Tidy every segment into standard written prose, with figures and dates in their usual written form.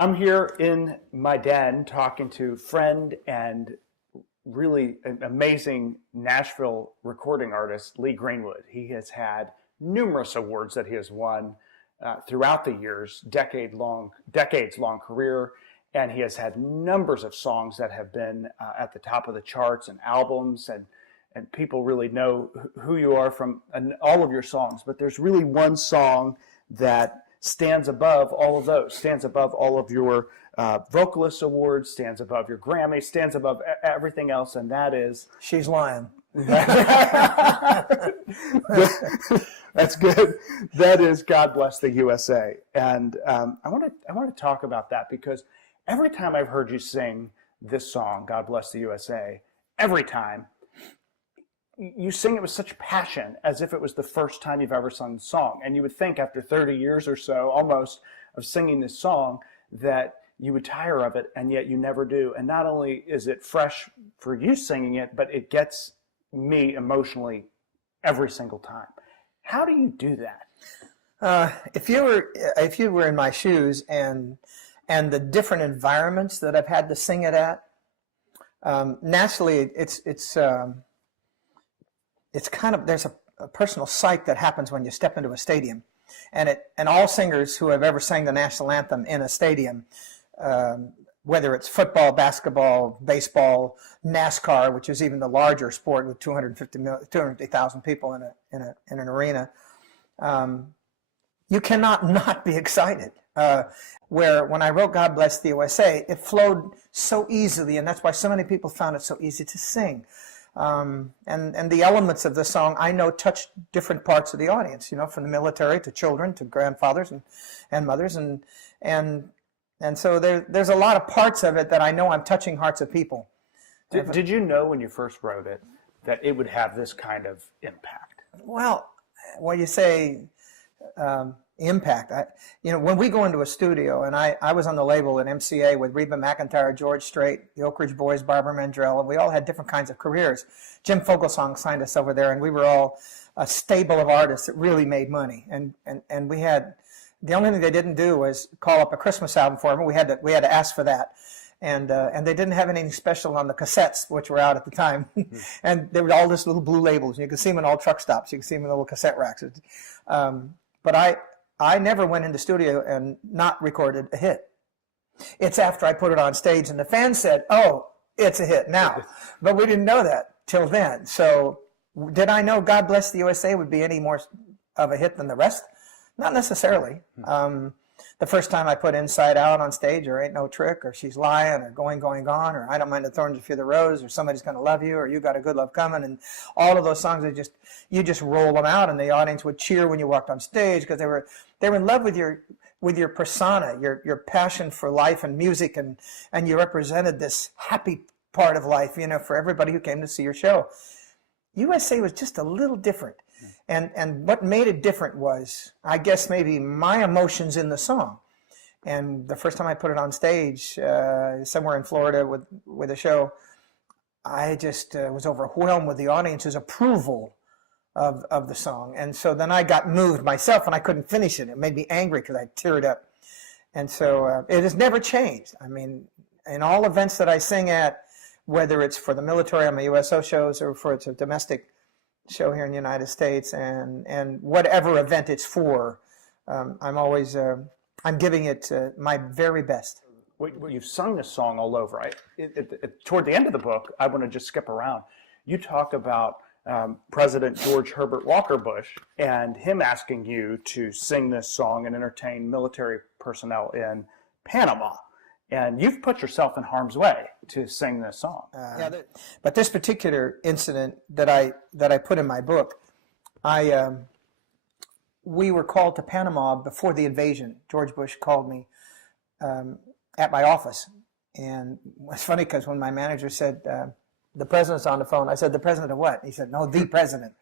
I'm here in my den talking to friend and really an amazing Nashville recording artist, Lee Greenwood. He has had numerous awards that he has won throughout the years, decades long career, and he has had numbers of songs that have been at the top of the charts and albums, and people really know who you are from all of your songs. But there's really one song that stands above all of those, stands above all of your vocalist awards, stands above your Grammy, stands above everything else, and that is... She's Lying. That's good. That is God Bless the USA. And I want to talk about that because every time I've heard you sing this song, God Bless the USA, every time, you sing it with such passion as if it was the first time you've ever sung the song. And you would think after 30 years or so, almost, of singing this song, that you would tire of it, and yet you never do. And not only is it fresh for you singing it, but it gets me emotionally every single time. How do you do that? If you were in my shoes and the different environments that I've had to sing it at, naturally it's kind of, there's a personal psych that happens when you step into a stadium, and all singers who have ever sang the national anthem in a stadium, whether it's football, basketball, baseball, NASCAR, which is even the larger sport with 250,000 people in an arena, you cannot not be excited. Where when I wrote God Bless the USA, it flowed so easily, and that's why so many people found it so easy to sing. And the elements of the song, I know, touch different parts of the audience, from the military to children to grandfathers and mothers, and so there's a lot of parts of it that I know I'm touching hearts of people. Did you know when you first wrote it that it would have this kind of impact? Well, when you say impact, when we go into a studio, and I was on the label at MCA with Reba McEntire, George Strait, the Oak Ridge Boys, Barbara Mandrell, and we all had different kinds of careers. Jim Fogelsong signed us over there, and we were all a stable of artists that really made money. And we had, the only thing they didn't do was call up a Christmas album for them. We had to ask for that. And they didn't have anything special on the cassettes, which were out at the time. And they were all just little blue labels. You could see them in all truck stops. You could see them in little cassette racks. But I never went into studio and not recorded a hit. It's after I put it on stage and the fans said, "Oh, it's a hit now." But we didn't know that till then. So did I know God Bless the USA would be any more of a hit than the rest? Not necessarily. The first time I put Inside Out on stage, or Ain't No Trick, or She's Lying, or Going, Going, Gone, or I Don't Mind the Thorns If You're the Rose, or Somebody's Gonna Love You, or You Got a Good Love Coming, and all of those songs, you just roll them out, and the audience would cheer when you walked on stage because they were in love with your persona, your passion for life and music, and you represented this happy part of life, for everybody who came to see your show. USA was just a little different. And what made it different was, I guess, maybe my emotions in the song. And the first time I put it on stage, somewhere in Florida with a show, I just was overwhelmed with the audience's approval of the song. And so then I got moved myself, and I couldn't finish it. It made me angry because I teared up. And so it has never changed. I mean, in all events that I sing at, whether it's for the military on my U.S.A. shows or for it's a domestic show here in the United States, and whatever event it's for, I'm always I'm giving it my very best. Well, you've sung this song all over. Toward the end of the book, I want to just skip around. You talk about President George Herbert Walker Bush and him asking you to sing this song and entertain military personnel in Panama. And you've put yourself in harm's way to sing this song. But this particular incident that I put in my book, we were called to Panama before the invasion. George Bush called me at my office, and it's funny because when my manager said the president's on the phone, I said, "The president of what?" He said, "No, the president."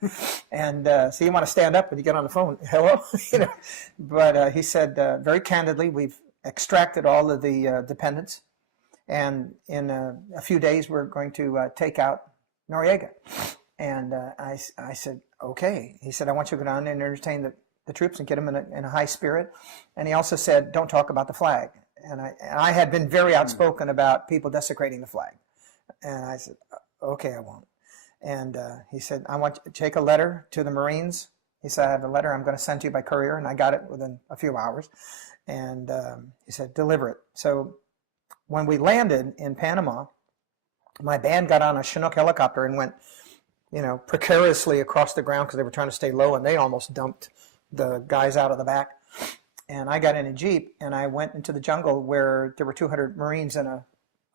And so you want to stand up when you get on the phone, hello, But he said very candidly, "We've extracted all of the dependents, and in a few days we're going to take out Noriega." And I said, "Okay." He said, "I want you to go down there and entertain the troops and get them in a high spirit." And he also said, "Don't talk about the flag." And I had been very outspoken about people desecrating the flag. And I said, okay, I won't. And he said, I want you to take a letter to the Marines. He said, I have a letter I'm going to send to you by courier. And I got it within a few hours. And he said, deliver it. So when we landed in Panama, my band got on a Chinook helicopter and went, precariously across the ground because they were trying to stay low, and they almost dumped the guys out of the back. And I got in a Jeep, and I went into the jungle where there were 200 Marines in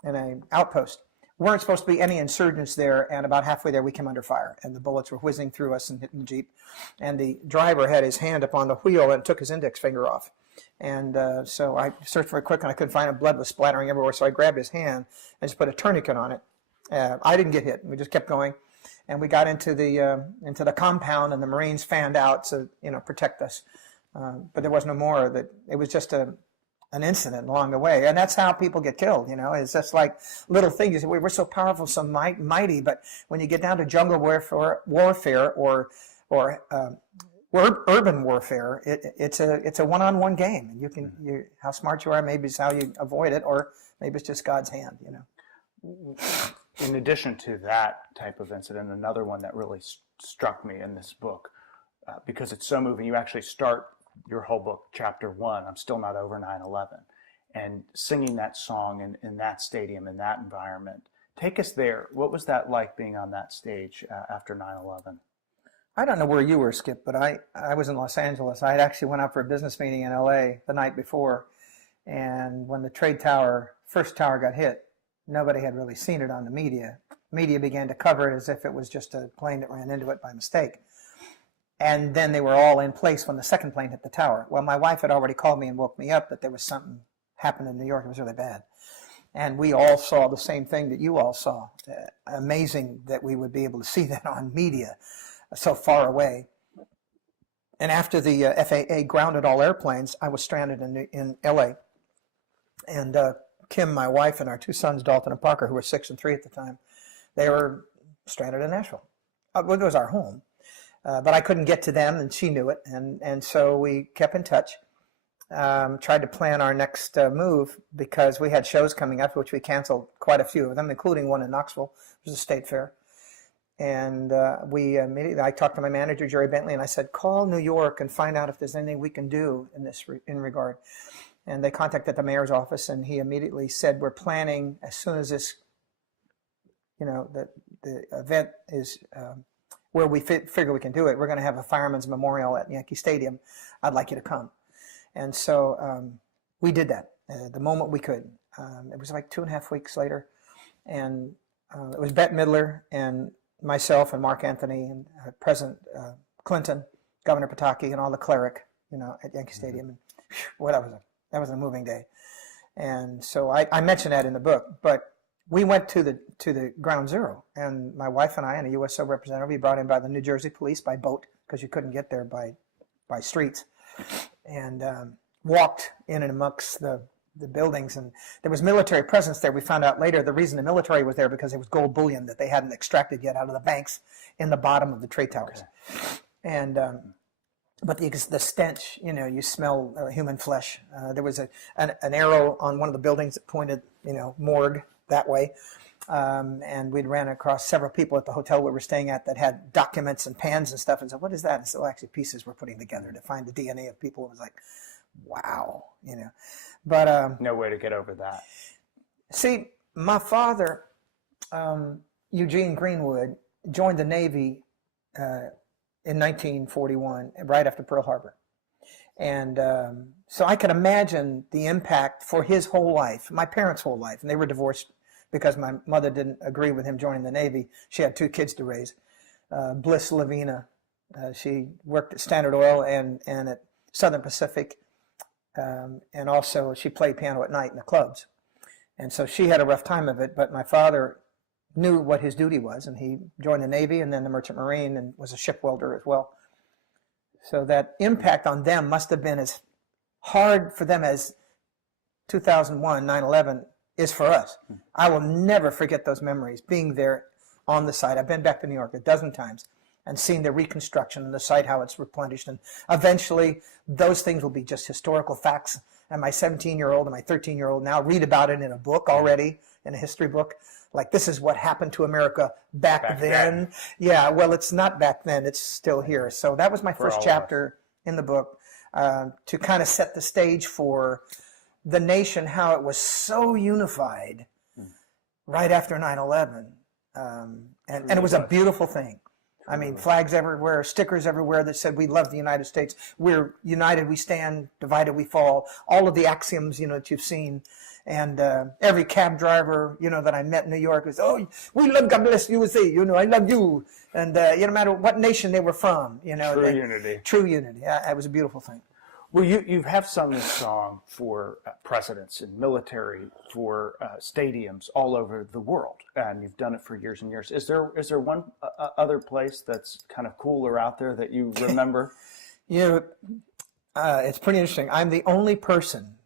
an outpost. Weren't supposed to be any insurgents there, and about halfway there we came under fire, and the bullets were whizzing through us and hitting the Jeep. And the driver had his hand up on the wheel and took his index finger off. And so I searched very quick, and I couldn't find it. Blood was splattering everywhere, so I grabbed his hand and just put a tourniquet on it. I didn't get hit. We just kept going. And we got into the compound, and the Marines fanned out to protect us. But there was no more. That it was just an incident along the way, and that's how people get killed. It's just like little things. We're so powerful, so mighty, but when you get down to jungle warfare or urban warfare, it's a one-on-one game. And how smart you are, maybe is how you avoid it, or maybe it's just God's hand. In addition to that type of incident, another one that really struck me in this book, because it's so moving, you actually start your whole book, chapter 1, I'm Still Not Over 9/11, and singing that song in that stadium, in that environment. Take us there. What was that like, being on that stage after 9/11? I don't know where you were, Skip, but I was in Los Angeles. I actually went out for a business meeting in L.A. the night before, and when the first tower got hit, nobody had really seen it on the media. Media began to cover it as if it was just a plane that ran into it by mistake. And then they were all in place when the second plane hit the tower. Well, my wife had already called me and woke me up that there was something happened in New York. It was really bad. And we all saw the same thing that you all saw. Amazing that we would be able to see that on media so far away. And after the FAA grounded all airplanes, I was stranded in L.A. And Kim, my wife, and our two sons, Dalton and Parker, who were 6 and 3 at the time, they were stranded in Nashville. It was our home. But I couldn't get to them, and she knew it. And so we kept in touch, tried to plan our next move, because we had shows coming up, which we canceled quite a few of them, including one in Knoxville. It was a state fair. And I talked to my manager, Jerry Bentley, and I said, call New York and find out if there's anything we can do in regard. And they contacted the mayor's office, and he immediately said, we're planning, as soon as this, the event is where we figure we can do it, we're going to have a fireman's memorial at Yankee Stadium. I'd like you to come. And so we did that the moment we could. It was like 2.5 weeks later. And it was Bette Midler and myself and Mark Anthony and President Clinton, Governor Pataki, and all the cleric, at Yankee Stadium. And boy, that was a moving day. And so I mentioned that in the book. But we went to the ground zero, and my wife and I and a U.S.A. representative, we brought in by the New Jersey police by boat, because you couldn't get there by streets, and walked in and amongst the buildings, and there was military presence there. We found out later the reason the military was there because there was gold bullion that they hadn't extracted yet out of the banks in the bottom of the trade towers. Okay. And but the stench, you smell human flesh. There was an arrow on one of the buildings that pointed, morgue that way. And we'd ran across several people at the hotel we were staying at that had documents and pans and stuff, and said, what is that? And so actually pieces we're putting together to find the DNA of people. It was like, wow, But no way to get over that. See, my father, Eugene Greenwood, joined the Navy in 1941, right after Pearl Harbor. And so I can imagine the impact for his whole life, my parents' whole life. And they were divorced because my mother didn't agree with him joining the Navy. She had 2 kids to raise. Bliss Lavina, she worked at Standard Oil and at Southern Pacific. And also she played piano at night in the clubs. And so she had a rough time of it, but my father knew what his duty was, and he joined the Navy and then the Merchant Marine and was a ship welder as well. So that impact on them must have been as hard for them as 2001, 9/11 is for us. I will never forget those memories, being there on the site. I've been back to New York a dozen times and seen the reconstruction and the site, how it's replenished. And eventually those things will be just historical facts, and my 17-year-old and my 13-year-old now read about it in a book already, in a history book. Like, this is what happened to America back then. Yeah, well, it's not back then. It's still here. So that was my first chapter in the book, to kind of set the stage for the nation, how it was so unified right after 9/11. And it was a beautiful thing. I mean, flags everywhere, stickers everywhere that said, we love the United States. We're united, we stand, divided, we fall. All of the axioms, that you've seen. And every cab driver, that I met in New York was, oh, we love, God bless U.S.A., I love you. And no matter what nation they were from, True unity. True unity. Yeah, it was a beautiful thing. Well, you have sung this song for presidents and military, for stadiums all over the world, and you've done it for years and years. Is there one other place that's kind of cool or out there that you remember? It's pretty interesting. I'm the only person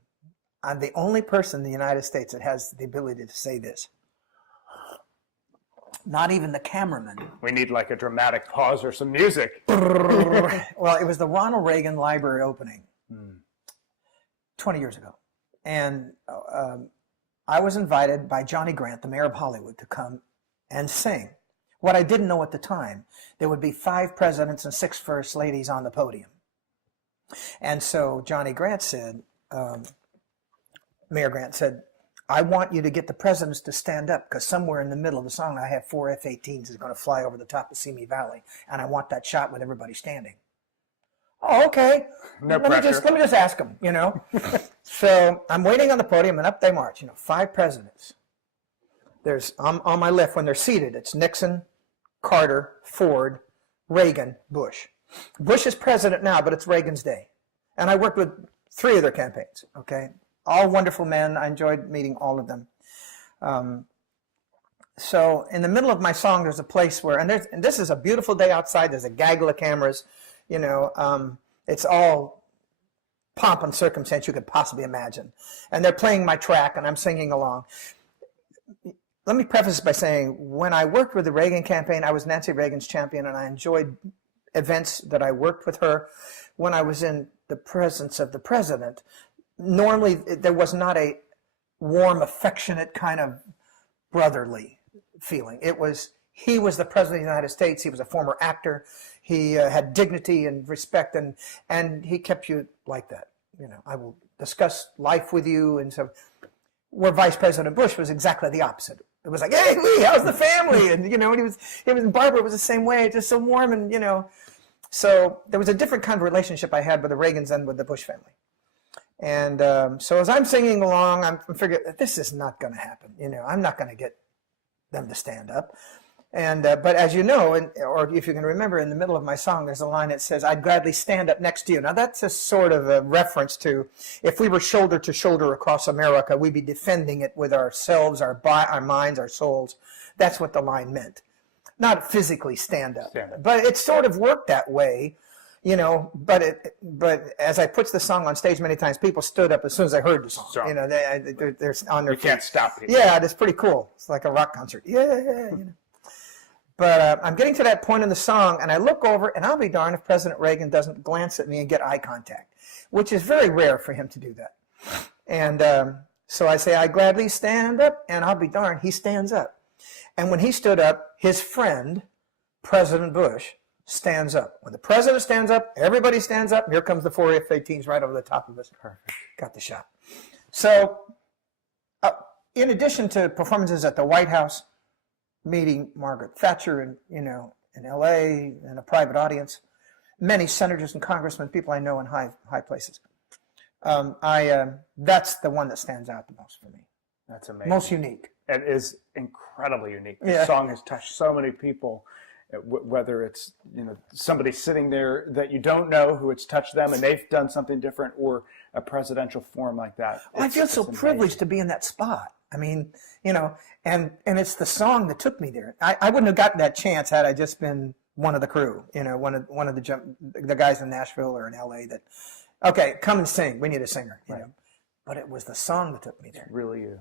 in the United States that has the ability to say this. Not even the cameraman. We need like a dramatic pause or some music. Well, it was the Ronald Reagan Library opening 20 years ago. And I was invited by Johnny Grant, the mayor of Hollywood, to come and sing. What I didn't know at the time, there would be 5 presidents and 6 first ladies on the podium. And so Johnny Grant said, Mayor Grant said, I want you to get the presidents to stand up, because somewhere in the middle of the song I have 4 F-18s is going to fly over the top of Simi Valley, and I want that shot with everybody standing. Oh, okay. No let me just ask them, So I'm waiting on the podium, and up they march. 5 presidents. There's on my left when they're seated. It's Nixon, Carter, Ford, Reagan, Bush. Bush is president now, but it's Reagan's day, and I worked with 3 of their campaigns. Okay. All wonderful men. I enjoyed meeting all of them. So in the middle of my song, there's a place where, and this is a beautiful day outside. There's a gaggle of cameras. It's all pomp and circumstance you could possibly imagine. And they're playing my track, and I'm singing along. Let me preface by saying, when I worked with the Reagan campaign, I was Nancy Reagan's champion, and I enjoyed events that I worked with her. When I was in the presence of the president, normally there was not a warm, affectionate kind of brotherly feeling. He was the president of the United States. He was a former actor. He had dignity and respect, and he kept you like that. I will discuss life with you. And so where Vice President Bush was exactly the opposite. It was like, hey, Lee, how's the family? And, and Barbara was the same way, just so warm. And, so there was a different kind of relationship I had with the Reagans than with the Bush family. And so as I'm singing along, I'm figuring, this is not going to happen. I'm not going to get them to stand up. And but as you know, or if you can remember, in the middle of my song, there's a line that says, I'd gladly stand up next to you. Now, that's a sort of a reference to, if we were shoulder to shoulder across America, we'd be defending it with ourselves, our minds, our souls. That's what the line meant. Not physically stand up. But it sort of worked that way. But as I put the song on stage many times, people stood up as soon as I heard the song. Sure. They're on their feet. You can't stop people. Yeah, it's pretty cool. It's like a rock concert. Yeah. But I'm getting to that point in the song, and I look over, and I'll be darned if President Reagan doesn't glance at me and get eye contact, which is very rare for him to do that. And so I say, I gladly stand up, and I'll be darned, he stands up. And when he stood up, his friend, President Bush, stands up. When the president stands up, everybody stands up, and here comes the 4 F-18s right over the top of us. Perfect. Got the shot. So in addition to performances at the White House, meeting Margaret Thatcher in L.A. in a private audience, many senators and congressmen, people I know in high places. That's the one that stands out the most for me. That's amazing. Most unique. It is incredibly unique. The song has touched so many people, whether it's somebody sitting there that you don't know who it's touched them and they've done something different, or a presidential forum like that. I feel so privileged to be in that spot. I mean, and it's the song that took me there. I wouldn't have gotten that chance had I just been one of the crew, one of the guys in Nashville or in LA that, okay, come and sing. We need a singer, But it was the song that took me there. It's really you.